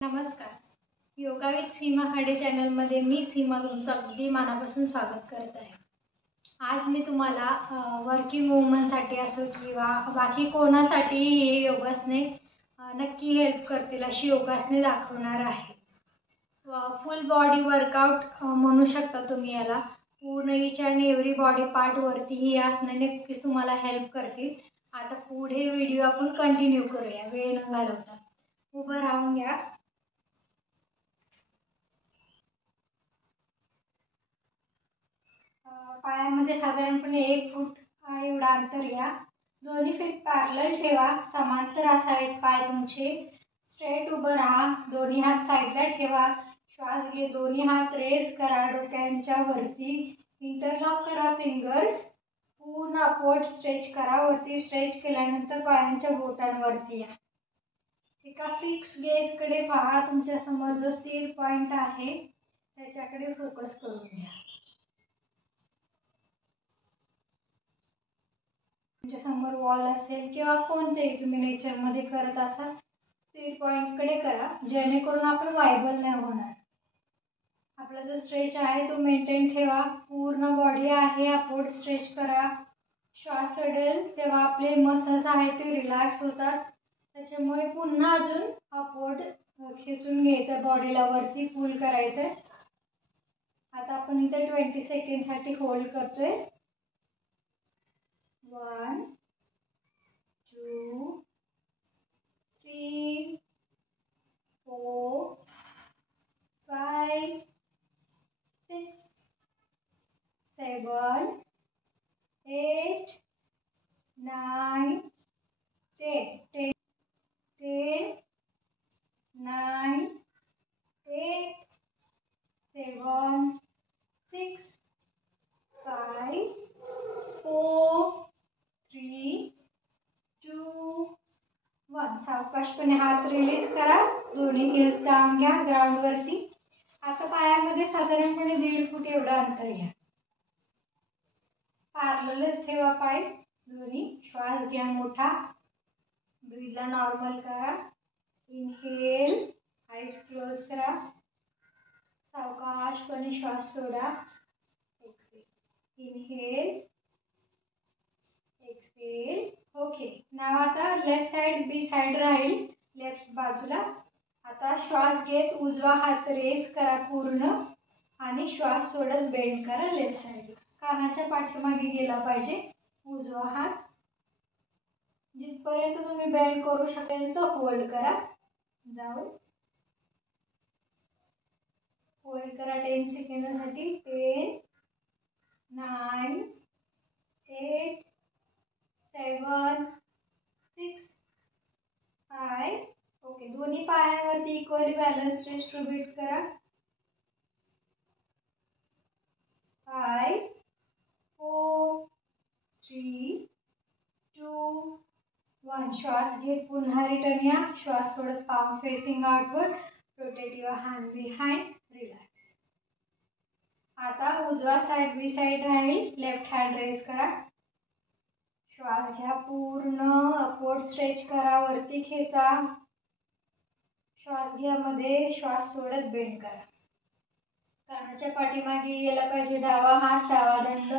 नमस्कार. Yoga with सीमा खाडे चॅनलमध्ये मी सीमा तुमचं अगदी मनापासून स्वागत करत आहे. आज मी तुम्हाला वर्किंग वुमनसाठी असो किंवा बाकी कोणासाठी हे योगासने नक्की हेल्प करतील अशी योगासने दाखवणार आहे. फुल बॉडी वर्कआउट म्हणू शकता तुम्ही याला. पूर्ण इच अँड एव्हरी बॉडी पार्टवरती ही आसने नक्कीच तुम्हाला हेल्प करतील. आता पुढे व्हिडिओ आपण कंटिन्यू करूया वेळ न घालवता. उभं राहून घ्या. पायामध्ये साधारणपणे 1 फूट एवढा अंतर घ्या. दोन्ही फीट पॅरलल ठेवा. समांतर असावेत पाय तुमचे. स्ट्रेट उभं राहा. दोन्ही हात साईडला ठेवा. श्वास घे. दोन्ही हात रेज करा डोक्याच्या वरती. इंटरलॉक करा फिंगर्स. पूर्ण अपवर्ड स्ट्रेच करा. वरती स्ट्रेच केल्यानंतर पायांच्या बोटांवरती या. एका फिक्स गेजकडे पहा. तुमच्या समोर जो स्थिर पॉइंट आहे त्याच्याकडे फोकस करून घ्या. तुमच्या समोर वॉल असेल किंवा कोणतेही तुम्ही नेचरमध्ये करत असाल स्थिर पॉइंटकडे करा, जेणेकरून आपण वायबल नाही होणार. आपला जो स्ट्रेच आहे तो मेंटेन ठेवा. पूर्ण बॉडी आहे अपवर्ड स्ट्रेच करा. श्वास सोडेल तेव्हा आपले मसल्स आहेत ते रिलॅक्स होतात. त्याच्यामुळे पुन्हा अजून अपवर्ड खेचून घ्यायचं, बॉडीला वरती पुल करायचं. आता आपण इथे 20 सेकंडसाठी होल्ड करतोय. 1 2 3 4 5 6 7 8 9 10 10 10 9 8 7 6 5 4 3 2 1. सावकाशपणे हात रिलीज करा. दोन्ही हिल्स डाऊन घ्या ग्राउंडवरती. आता पायामध्ये साधारणपणे 1.5 फूट एवढं अंतर घ्या. पॅरललच ठेवा पाय दोन्ही. श्वास घ्या मोठा. ब्रीथला नॉर्मल करा. इनहेल. आईज क्लोज करा. सावकाशपणे श्वास सोडा. एक्सेल. इनहेल. एक्सेल. ओके. नाव आता लेफ्ट साइड बी साइड राहील लेफ्ट बाजूला. आता श्वास घेत उजवा हात रेस करा पूर्ण आणि श्वास सोडत बेंड करा लेफ्ट साइडला. कानाच्या पाठीमागे गेला पाहिजे उजवा हात. जिथपर्यंत तुम्ही बेंड करू शकेल तो होल्ड करा. जाऊ होल्ड करा 10 सेकंदासाठी. 10 9 8 7 6 5. ओके. दोन्ही पायांवरती इक्वली बॅलन्स डिस्ट्रीब्यूट करा. 5 4 3 2 1. श्वास घेत पुन्हा रिटर्न या. श्वास सोडत palm facing outward. Rotate your hand behind. Relax. आता उजवा साइड बी साइड राहील. लेफ्ट हँड रेस करा. श्वास घ्या पूर्ण. अपवर्ड स्ट्रेच करा. वरती खेचा. श्वास घ्या मध्ये. श्वास सोडत बेंड करा. कानाच्या पाठीमागे गेला पाहिजे डावा हात, डावा दंड.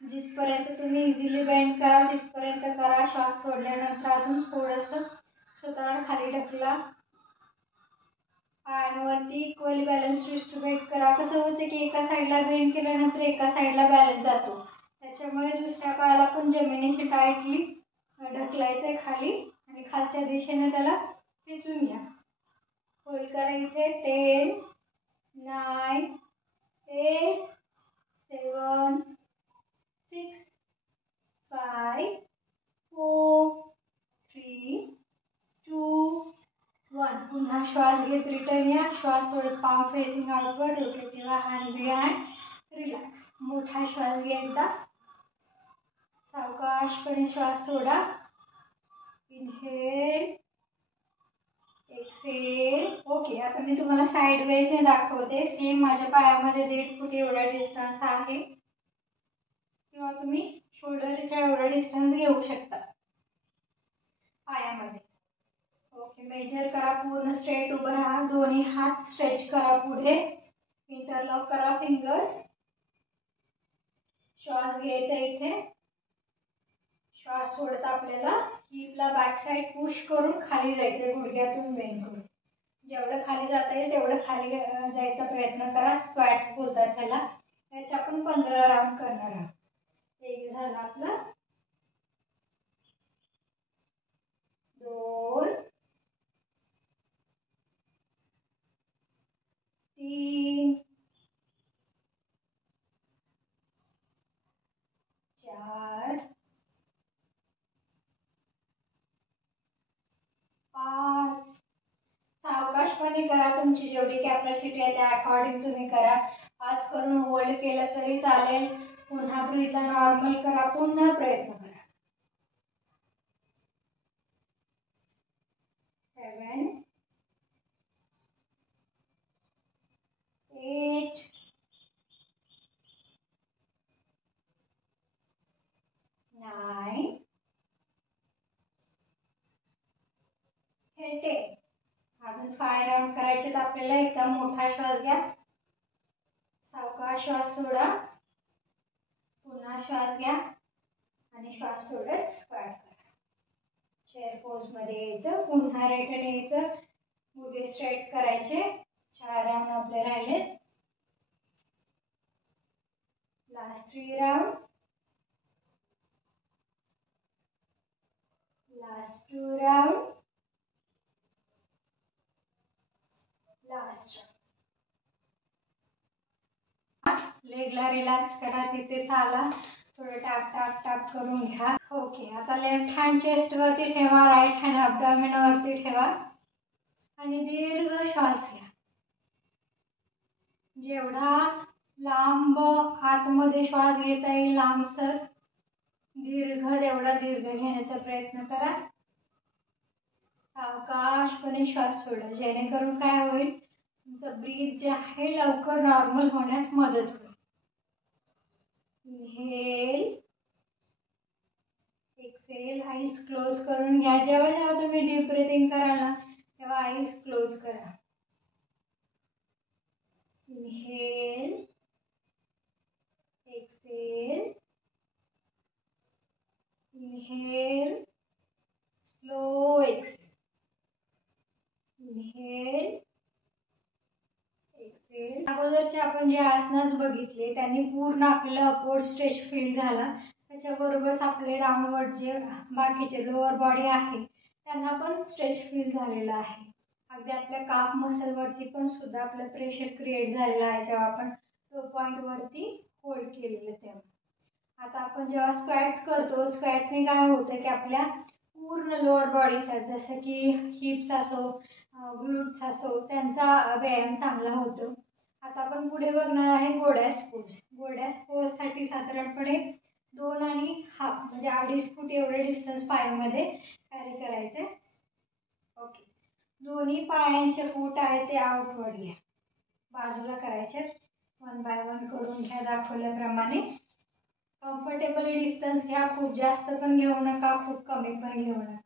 जिथपर्यंत तुम्ही इझिली बेंड करा तिथपर्यंत करा. श्वास सोडल्यानंतर अजून थोडंसं स्वतःला खाली ढकला. पायांवरती इक्वली बॅलन्स डिस्ट्रीब्यूट करा. कसं होतं की एका साईडला बेंड केल्यानंतर एका साईडला बॅलन्स जातो. त्याच्यामुळे दुसऱ्या पायाला पण जमिनीशी टाईटली ढकलायचंय खाली आणि खालच्या दिशेने त्याला खेचून घ्या. होल्ड करा इथे. 10 9 8 7 6 5 4 3 2 1. पुन्हा श्वास घेत रिटर्न या. श्वास सोडत palm facing outward. Rotate your hand behind. Relax. मोठा श्वास घ्या एकदा. सावकाशपणे श्वास सोडा. इनहेल. एक्सेल. ओके. आता मी तुम्हाला साईड वेजने दाखवते. सेम माझ्या पायामध्ये 1.5 फूट एवढा डिस्टन्स आहे किंवा तुम्ही शोल्डरच्या एवढा डिस्टन्स घेऊ शकता पायामध्ये. मेजर करा, पूर्ण स्ट्रेट उभं राहा, दोन्ही हात स्ट्रेच करा पुढे, इंटरलॉक करा फिंगर्स. श्वास घ्यायचा इथे. श्वास सोडत आपल्याला हिपला बॅक साईड पुश करून खाली जायचं, गुडघ्यातून बेंड करून. जेवढं खाली जाता येईल तेवढं खाली जायचा प्रयत्न करा. स्क्वॅट्स बोलतात त्याला. याचे आपण 15 राऊंड करणार आहोत. एक झालं आपलं. 2 3 4 5. सावकाशपणे करा, तुमची जेवढी कॅपॅसिटी आहे त्या अकॉर्डिंग तुम्ही करा. 5 करून होल्ड केलं तरी चालेल. पुन्हा ब्रीथला नॉर्मल करा, पुन्हा प्रयत्न करा. 7 8 9 10. अजून 5 राऊंड करायचे. तर आपल्याला एकदम मोठा श्वास घ्या, सावकाश श्वास सोडा, पुन्हा श्वास घ्या आणि श्वास सोडत स्क्वॅट करा. चेअर पोज मध्ये यायचं, पुन्हा रिटर्न यायचं, गुडघे स्ट्रेट करायचे. 4 राऊंड आपले राहिले. Last 3 round. Last 2 round. Last. लेगला रिलॅक्स करा, तिथे चाला, थोडं टाप टाप टाप करून घ्या. ओके, आता लेफ्ट हँड चेस्ट वरती ठेवा, राईट हँड अबडॉमेन वरती ठेवा आणि दीर्घ श्वास घ्या. जेवढा लांब आतमध्ये श्वास घेता येईल, लांबसर दीर्घ, तेवढा दीर्घ घेण्याचा प्रयत्न करा. सावकाशपणे श्वास सोडा, जेणेकरून काय होईल, तुमचं ब्रीथ जे आहे लवकर नॉर्मल होण्यास मदत होईल. Inhale, Excel. आईज क्लोज करून घ्या. जेव्हा जेव्हा तुम्ही डीप ब्रीथिंग कराल ना, तेव्हा आईज क्लोज करा. Inhale, exhale. Inhale, slow exhale. Inhale, exhale. अगोदरचे आपण जे आसनास बघितले त्यांनी पूर्ण आपल्याला अपवर्ड स्ट्रेच फील झाला. त्याच्याबरोबरच आपले डाऊनवर्ड जे बाकीचे लोअर बॉडी आहे त्यांना पण स्ट्रेच फील झालेला आहे. अगदी आपल्या काफ मसलवरती पण सुद्धा आपलं प्रेशर क्रिएट झालेलं आहे जेव्हा आपण लो पॉईंटवरती होल्ड केलेलं तेव्हा. आता आपण जेव्हा स्क्वॅट्स करतो, स्क्वॅटने काय होतं की आपल्या पूर्ण लोअर बॉडीचा, जसं की हिप्स असो, ग्लूट्स असो, त्यांचा व्यायाम चांगला होतो. आता आपण पुढे बघणार आहे गोड्यास पोज. गोड्यास पोजसाठी साधारणपणे 2 आणि हाफ म्हणजे 2.5 फूट एवढे डिस्टन्स पायामध्ये कॅरी करायचे. ओके, दोन्ही पायांचे फूट आहे ते आउटवर्ड घ्या, बाजूला करायचे. 1 बाय 1 करून घ्या दाखवल्याप्रमाणे. कम्फर्टेबली डिस्टन्स घ्या, खूप जास्त पण घेऊ नका, खूप कमी पण घेऊ नका.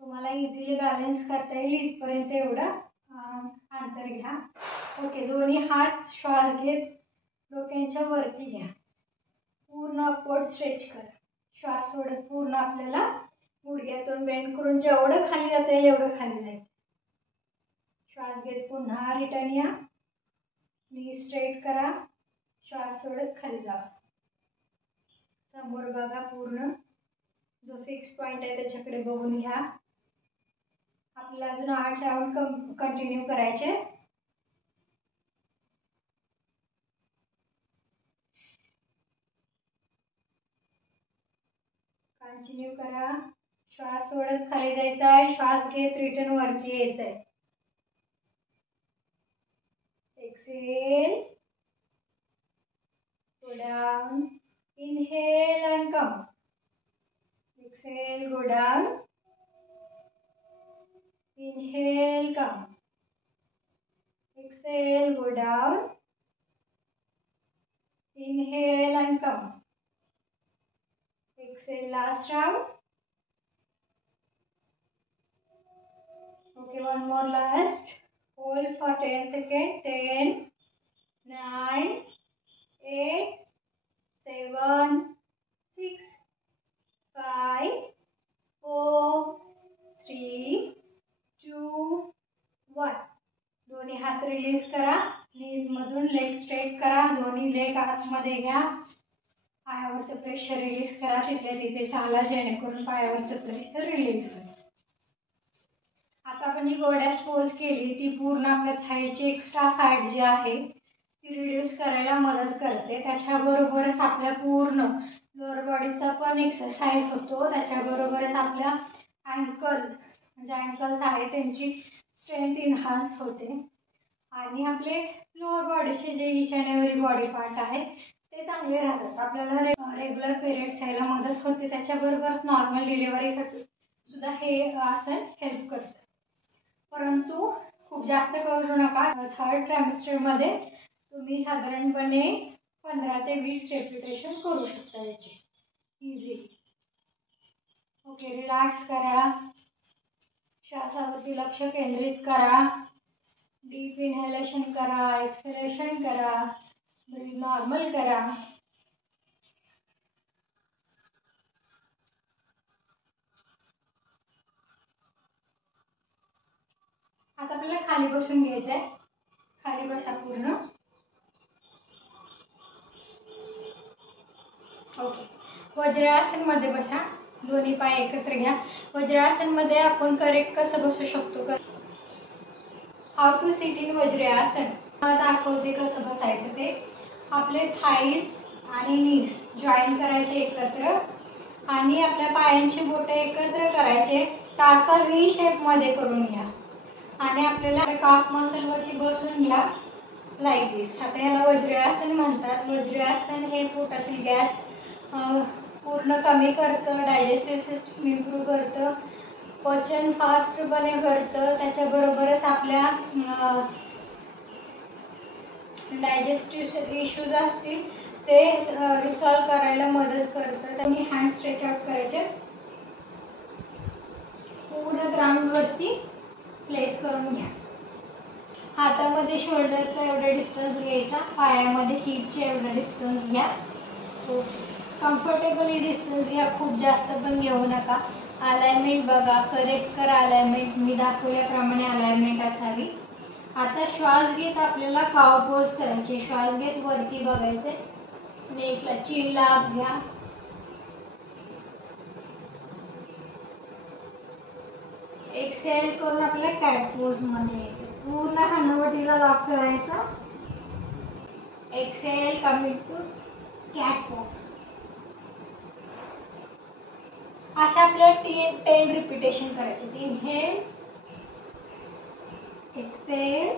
तुम्हाला इझिली बॅलन्स करता येईल इथपर्यंत एवढं अंतर घ्या. ओके, दोन्ही हात श्वास घेत डोक्याच्या वरती घ्या, पूर्ण अपवर्ड स्ट्रेच करा. श्वास सोडत पूर्ण आपल्याला गुडघ्यातून बेंड करून जेवढं खाली जाता येईल एवढं खाली जायचं. श्वास घेत पुन्हा रिटर्न या, नी स्ट्रेट करा, श्वास सोडत खाली जा. समोर बघा, पूर्ण जो फिक्स पॉइंट आहे त्याच्याकडे बघून घ्या. आपल्याला अजून 8 राऊंड कंटिन्यू करायचे. कंटिन्यू करा. श्वास सोडत खाली जायचा आहे, श्वास घेत रिटर्न वरती यायचं आहे. Exhale, go down. Inhale and come. Exhale, go down. Inhale, come. Exhale, go down. Inhale and come. Exhale, last round. Okay, one more last. Hold for 10 seconds. 10, 9, 8, 7, 6, 5, 4, 3, 2, 1. दोन्ही हात रिलीज करा. नीज मधून लेग स्ट्रेट करा. दोन्ही leg आतमध्ये घ्या. पायावरचं pressure release करा तिथल्या तिथे चाला, जेणेकरून पायावरचं प्रेशर रिलीज होईल. आता आपण जी गोड्यास पोज केली ती पूर्ण आपल्या थाईची एक्स्ट्रा फॅट जी आहे ती रिड्यूस करायला मदत करते. त्याच्याबरोबरच आपल्या पूर्ण लोअर बॉडीचा पण एक्सरसाइज होतो. त्याच्याबरोबरच आपल्या म्हणजे अँकल्स आहे त्यांची स्ट्रेंथ इन्हान्स होते आणि आपले लोअर बॉडीचे जे each and every body part आहे ते चांगले राहतात. आपल्याला रेग्युलर पिरियड्स यायला मदत होते. त्याच्याबरोबरच नॉर्मल डिलिव्हरीसाठी सुद्धा हे आसन हेल्प करतं. परंतु खूप जास्त करू नका. थर्ड ट्रायमेस्टरमध्ये तुम्ही साधारणपणे 15 ते 20 रेपिटेशन करू शकता याची इझिली. ओके, रिलॅक्स करा. श्वासावरती लक्ष केंद्रित करा. डीप इनहेलेशन करा, एक्सहेलेशन करा, ब्रीथ नॉर्मल करा. आता आपल्याला खाली बसून घ्यायचं आहे. खाली बसा पूर्ण. ओके, वज्रासन मध्ये बसा. दोन्ही पाय एकत्र घ्या. वज्रासन मध्ये आपण करेक्ट कसं बसू शकतो? How to sit in Vajrasana दाखवते कसं बसायचं ते. आपले थाईज आणि नीज जॉईन करायचे एकत्र आणि आपल्या पायांची बोटे एकत्र करायचे. टाचा व्ही शेप मध्ये करून घ्या आणि आपल्याला काफ मसल वरती बसून घ्या लाईक दिस. आता याला वज्रासन म्हणतात. वज्रासन हे पोटातील गॅस पूर्ण कमी करतं, डायजेस्टिव्ह सिस्टम इम्प्रूव्ह करतं, पचन फास्टपणे करतं. त्याच्याबरोबरच आपल्या डायजेस्टिव्ह इश्यूज असतील ते रिसॉल्व करायला मदत करतं. त्यांनी हँड स्ट्रेच आउट करायचे. पूर्ण ग्राउंडवरती प्लेस करून घ्या. हातामध्ये शोल्डरचा एवढा डिस्टन्स घ्यायचा. पायामध्ये हिपचे एवढा डिस्टन्स घ्या. कम्फर्टेबली डिस्टन्स घ्या. खूप जास्त पण घेऊ नका. अलाइनमेंट बघा, करेक्ट करा अलाइनमेंट. मी दाखवल्याप्रमाणे अलाइनमेंट असावी. आता श्वास घेत आपल्याला काव पोज करायचे. श्वास घेत वरती बघायचे. नेकला चीनला आत घ्या. एक्सहेल करून आपल्याला कॅट पोज मध्ये यायचं. पूर्ण हनुवटीला लॉक करायचा. Exhale, coming to cat pose. अशा आपल्याला 10 रिपिटेशन करायचे. Inhale, exhale,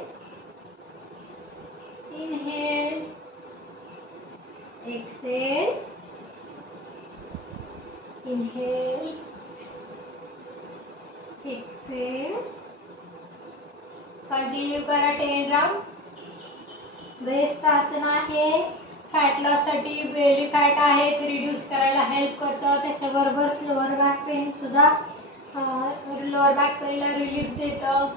inhale, exhale, inhale, exhale. Continue करा 10 राउंड. बेस्ट आसन आहे. फॅट लॉस साठी बेली फॅट आहे ते रिड्यूस करायला हेल्प करतं. त्याच्याबरोबर लोअर बॅक पेन सुद्धा लोअर बॅक पेनला रिलीफ देतं.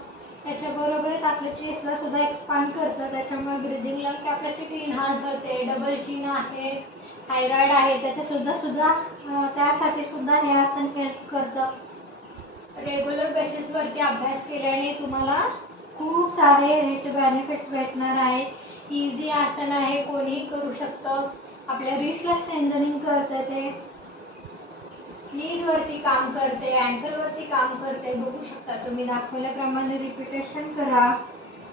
त्याच्याबरोबरच आपल्या चेस्टला सुद्धा एक्सपांड करतं. त्याच्यामुळे ब्रिदिंग लंग कॅपॅसिटी इन्हान्स होते. डबल चिन आहे, थायरॉइड आहे त्यासाठी सुद्धा हे आसन हेल्प करतं. रेग्युलर बेसिसवरती अभ्यास केल्याने तुम्हाला खूप सारे ह्याचे बेनिफिट्स भेटणार आहे. इझी आसन आहे, कोणीही करू शकतं. आपल्या रिस्टला स्ट्रेंथनिंग करते, ते नीज वरती काम करते, अँकल वरती काम करते. बघू शकता तुम्ही. दाखवल्याप्रमाणे रिपिटेशन करा.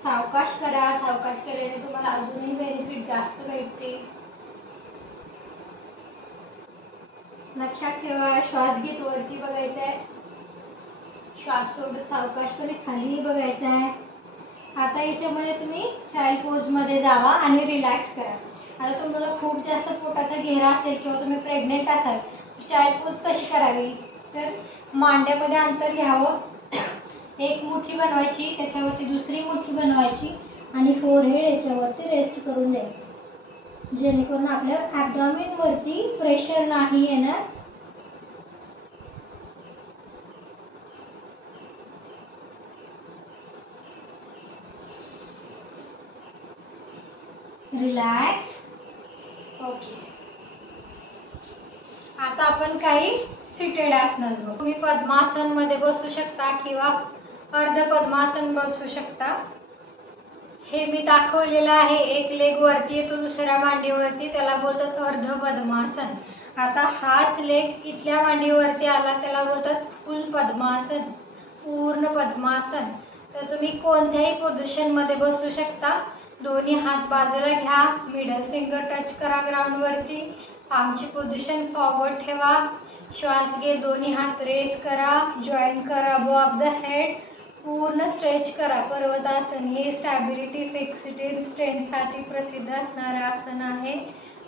सावकाश करा. सावकाश केल्याने तुम्हाला अजूनही बेनिफिट जास्त भेटते. लक्षात ठेवा, श्वास घेत वरती बघायचा आहे. श्वास सोडत सावकाशपणे खाली बघायचा आहे. आता याच्यामध्ये तुम्ही चाइल्ड पोज मध्ये जावा आणि रिलॅक्स करा. आता तुम्हाला खूप जास्त पोटाचा घेरा असेल किंवा तुम्ही प्रेग्नेंट असाल, चाइल्ड पोज कशी करावी? तर मांड्यामध्ये अंतर घ्यावं. एक मुठी बनवायची, त्याच्यावरती दुसरी मुठी बनवायची आणि फोरहेड याच्यावरती रेस्ट करून द्यायचं, जेणेकरून आपल्या ॲब्डॉमिन वरती प्रेशर नाही येणार. रिलॅक्स. ओके. आता आपण काही सिटेड आसनास बघू. तुम्ही पद्मासन मध्ये बसू शकता किंवा अर्ध पद्मासन बसू शकता. हे मी दाखवलेलं आहे. एक लेग वरती येतो दुसऱ्या मांडीवरती, त्याला बोलतात अर्ध पद्मासन. आता हाच लेग इथल्या मांडीवरती आला त्याला बोलतात फुल पद्मासन, पूर्ण पद्मासन. तर तुम्ही कोणत्याही पोझिशन मध्ये बसू शकता. दोन्ही हात बाजूला घ्या, मिडल फिंगर टच करा ग्राउंड वरती, पामची पोझिशन फॉरवर्ड ठेवा, श्वास घे, दोन्ही हात रेस करा, जॉईन करा अबोव द हेड, पूर्ण स्ट्रेच करा. पर्वतासन हे स्टॅबिलिटी, फ्लेक्सिबिलिटी, स्ट्रेंथसाठी प्रसिद्ध असणारे आसन आहे.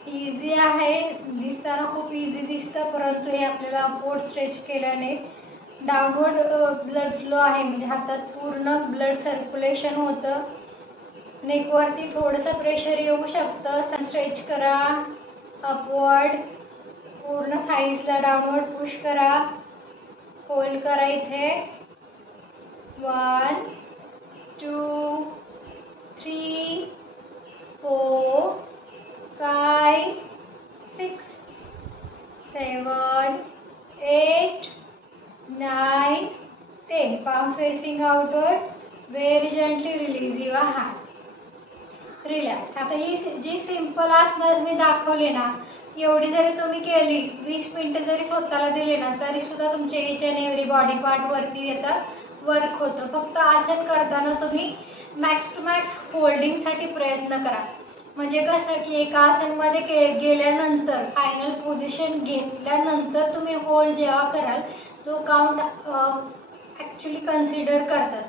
इझी आहे, दिसताना खूप इझी दिसतं, परंतु हे आपल्याला अपवर्ड स्ट्रेच केल्याने डाऊनवर्ड ब्लड फ्लो आहे, म्हणजे हातात पूर्ण ब्लड सर्क्युलेशन होतं. नेकवरती थोडंसं प्रेशर येऊ शकतं. स्ट्रेच करा अपवर्ड, पूर्ण थाईजला डाऊनवर्ड पुश करा, होल्ड करा इथे. 1 2 3 4 5 6 7 8 9 10. palm facing outward. Very gently release your hand. Relax. आता ही जी सिंपल आसनं मी दाखवली ना, एवढी जरी तुम्ही केली, 20 मिनिटं जरी स्वतःला दिले ना, तरी सुद्धा तुमचे each and every body part वरती याचा वर्क होतं. फक्त आसन करताना तुम्ही मॅक्स टू मॅक्स होल्डिंगसाठी प्रयत्न करा. म्हणजे कसं की एका आसनमध्ये गेल्यानंतर फायनल पोझिशन घेतल्यानंतर तुम्ही होल्ड जेव्हा कराल तो काउंट ॲक्च्युली कन्सिडर करतात.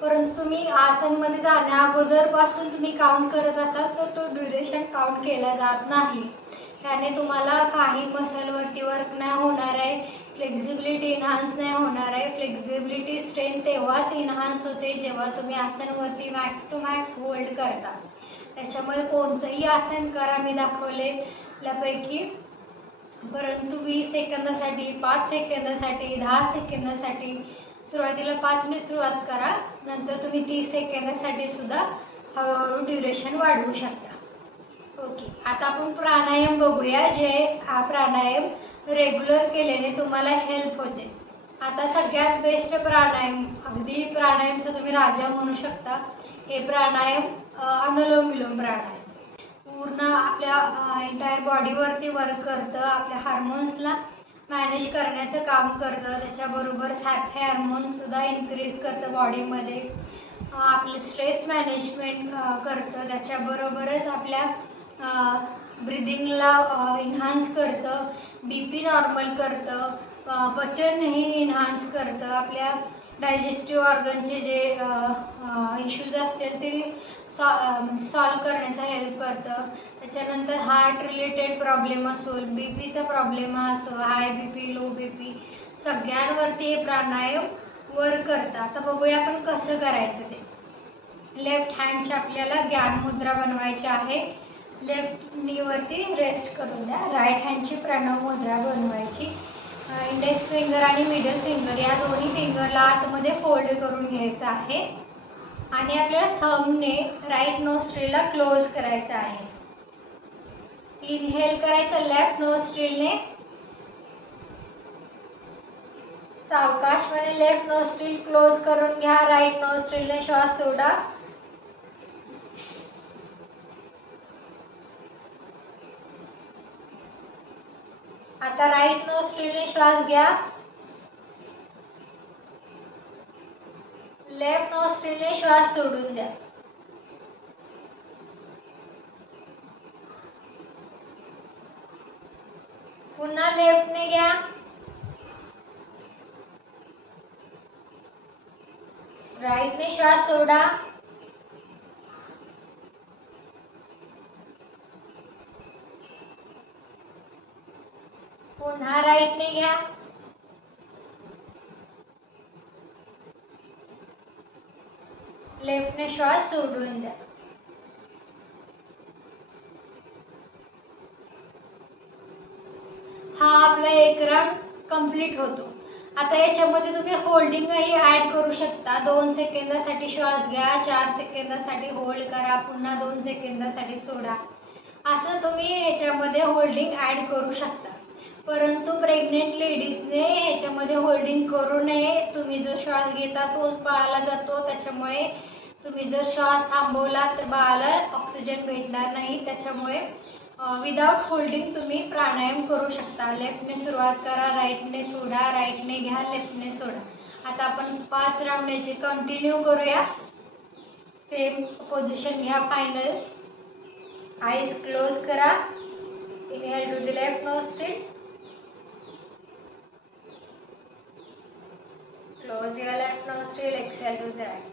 परंतु तुम्ही आसनमध्ये जाण्या अगोदरपासून तुम्ही काउंट करत असाल तर तो ड्युरेशन काउंट केला जात नाही. त्याने तुम्हाला काही मसलवरती वर्क नाही होणार आहे, फ्लेक्झिबिलिटी इन्हान्स नाही होणार आहे. फ्लेक्झिबिलिटी स्ट्रेंथ तेव्हाच इन्हान्स होते जेव्हा तुम्ही आसनवरती मॅक्स टू मॅक्स होल्ड करता. त्याच्यामुळे कोणतंही आसन करा मी दाखवलेल्यापैकी, परंतु 20 सेकंदासाठी, 5 सेकंदासाठी, 10 सेकंदासाठी, सुरुवातीला 5ने सुरुवात करा, नंतर तुम्ही 30 सेकंदासाठी सुद्धा हळूहळू ड्युरेशन वाढवू शकता. ओके. आता आपण प्राणायाम बघूया, जे हा प्राणायाम रेग्युलर केल्याने तुम्हाला हेल्प होते. आता सगळ्यात बेस्ट प्राणायाम, अगदी प्राणायामचं तुम्ही राजा म्हणू शकता, हे प्राणायाम अनुलोम विलोम प्राणायाम. पूर्ण आपल्या एंटायर बॉडीवरती वर्क करतं, आपल्या हार्मोन्सला मॅनेज करण्याचं काम करतं. त्याच्याबरोबर हॅपी हार्मोन्ससुद्धा इन्क्रीज करतं बॉडीमध्ये. आपलं स्ट्रेस मॅनेजमेंट करतं. त्याच्याबरोबरच आपल्या ब्रिदिंगला इन्हान्स करतं, BP नॉर्मल करतं, पचनही इन्हान्स करतं. आपल्या डायजेस्टिव्ह ऑर्गनचे जे इश्यूज असतील ते सॉल्व करण्याचा हेल्प करतं. त्याच्यानंतर हार्ट रिलेटेड प्रॉब्लेम असो, BPचा प्रॉब्लेम असो, हाय BP, लो BP, सगळ्यांवरती हे प्राणायाम वर्क करतं. आता बघूया आपण कसं करायचं ते. लेफ्ट हँडची आपल्याला ज्ञान मुद्रा बनवायची आहे. लेफ्ट नीवरती रेस्ट करून द्या. राईट हँडची प्रणव मुद्रा बनवायची. इंडेक्स फिंगर आणि मिडल फिंगर या दोन्ही फिंगरला आतमध्ये फोल्ड करून घ्यायचं आहे आणि आपल्याला थंबने राईट नोस्ट्रिलला क्लोज करायचं आहे. इनहेल करायचं लेफ्ट नोस्ट्रिलने, सावकाशपणे लेफ्ट नोस्ट्रिल क्लोज करून घ्या. राईट नोस्ट्रिलने श्वास सोडा. आता राईट नोस्ट्रिलने श्वास घ्या. लेफ्ट नोस्ट्रिलने श्वास सोडून द्या. पुन्हा लेफ्टने घ्या. राईटने श्वास सोडा. पुन्हा राईटने घ्या. लेफ्टने श्वास सोडून द्या. हा आपला एक राउंड कंप्लीट होतो. आता याच्यामध्ये तुम्ही होल्डिंगही ॲड करू शकता. 2 सेकंदासाठी श्वास घ्या, 4 सेकंदासाठी होल्ड करा, पुन्हा 2 सेकंदासाठी सोडा. असं तुम्ही याच्यामध्ये होल्डिंग ॲड करू शकता. परंतु प्रेग्नेंट लेडीजने ह्याच्यामध्ये होल्डिंग करू नये. तुम्ही जो श्वास घेता तोच बाळाला जातो, त्याच्यामुळे तुम्ही जर श्वास थांबवला तर बाळाला ऑक्सिजन भेटणार नाही. त्याच्यामुळे विदाउट होल्डिंग तुम्ही प्राणायाम करू शकता. लेफ्टने सुरुवात करा, राईटने सोडा, राईटने घ्या, लेफ्टने सोडा. आता आपण 5 राऊंड याचे कंटिन्यू करूया. सेम पोझिशन घ्या. फायनल आईज क्लोज करा. Inhale to the left nostril, close your left nostril, exhale to the right.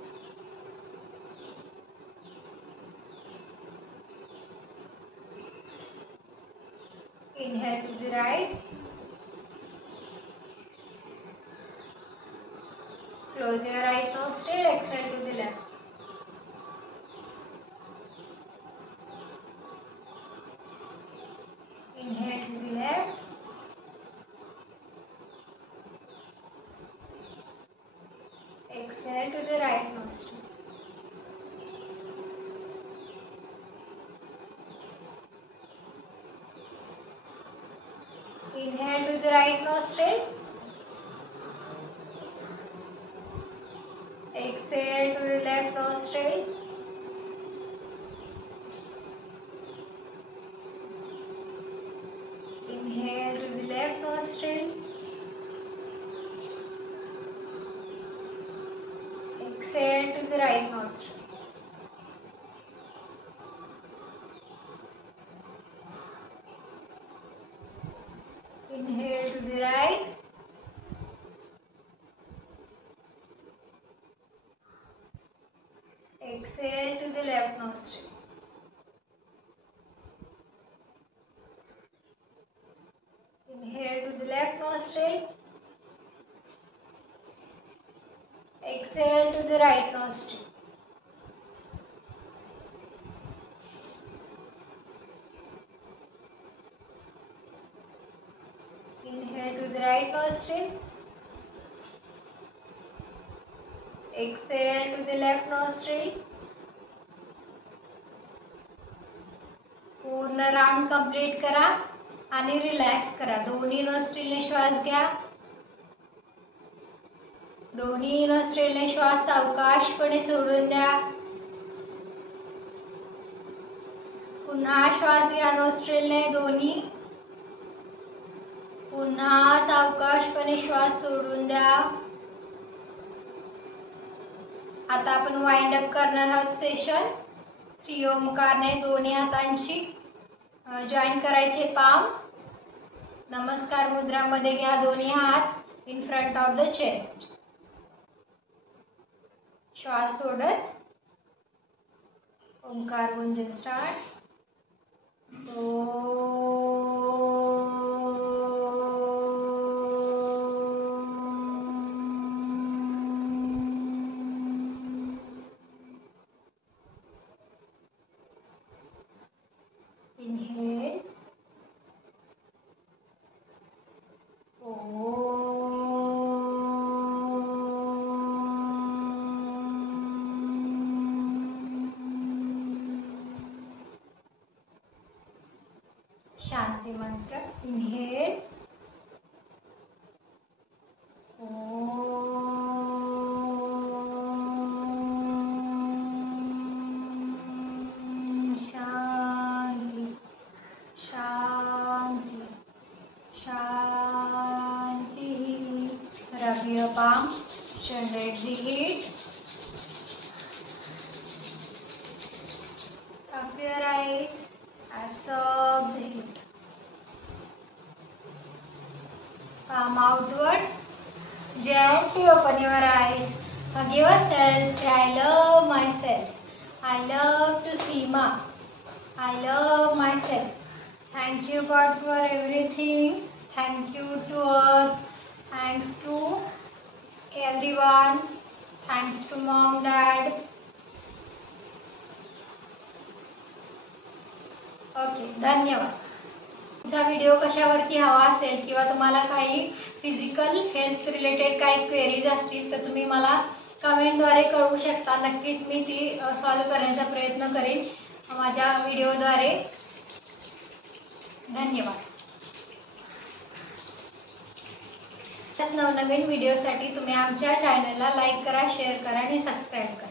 Inhale to the right, close your right nostril, exhale to the left. Inhale to the left, exhale to the right nostril. Inhale to the right nostril, exhale to the left nostril. Inhale to the left nostril, exhale to the right nostril. Inhale to the right, exhale to the left nostril. Inhale to the left nostril, exhale to the right nostril. Inhale to the right nostril, exhale to the left nostril. पूर्ण round complete करा आणि relax करा. दोन्ही नोस्ट्रिलने श्वास घ्या. दोन्ही नोस्ट्रिलने श्वास सावकाशपणे सोडून द्या. पुन्हा श्वास घ्या नोस्ट्रिलने दोन्ही. पुन्हा सावकाशपणे श्वास सोडून द्या. आता आपण वाइंड अप करणार आहोत सेशन. 3 ओमकारने दोन्ही हातांची जॉईन करायचे पाम. नमस्कार मुद्रामध्ये घ्या दोन्ही हात in front of the chest. श्वास सोडत ओंकार गुंजन स्टार्ट. Inhale. शांति मंत्र. Inhale. Shanti Shanti Shanti. Rub your palm, generate the heat. Rub your eyes, absorb the heat. Palm outward, gently open your eyes. Hug yourself, say I love myself. I love to Seema. I love myself. Thank you God for everything. Thank you to earth. Thanks to everyone. Thanks to mom, dad. Okay, धन्यवाद. तुमचा video कशावरती हवा असेल किंवा तुम्हाला काही physical health related काही queries असतील तर तुम्ही मला कमेंटद्वारे कळवू शकता. नक्कीच मी ती सॉल्व्ह करण्याचा प्रयत्न करेन माझ्या व्हिडिओद्वारे. धन्यवाद. नवनवीन व्हिडिओसाठी तुम्ही आमच्या चॅनलला लाईक करा, शेअर करा आणि सबस्क्राईब करा.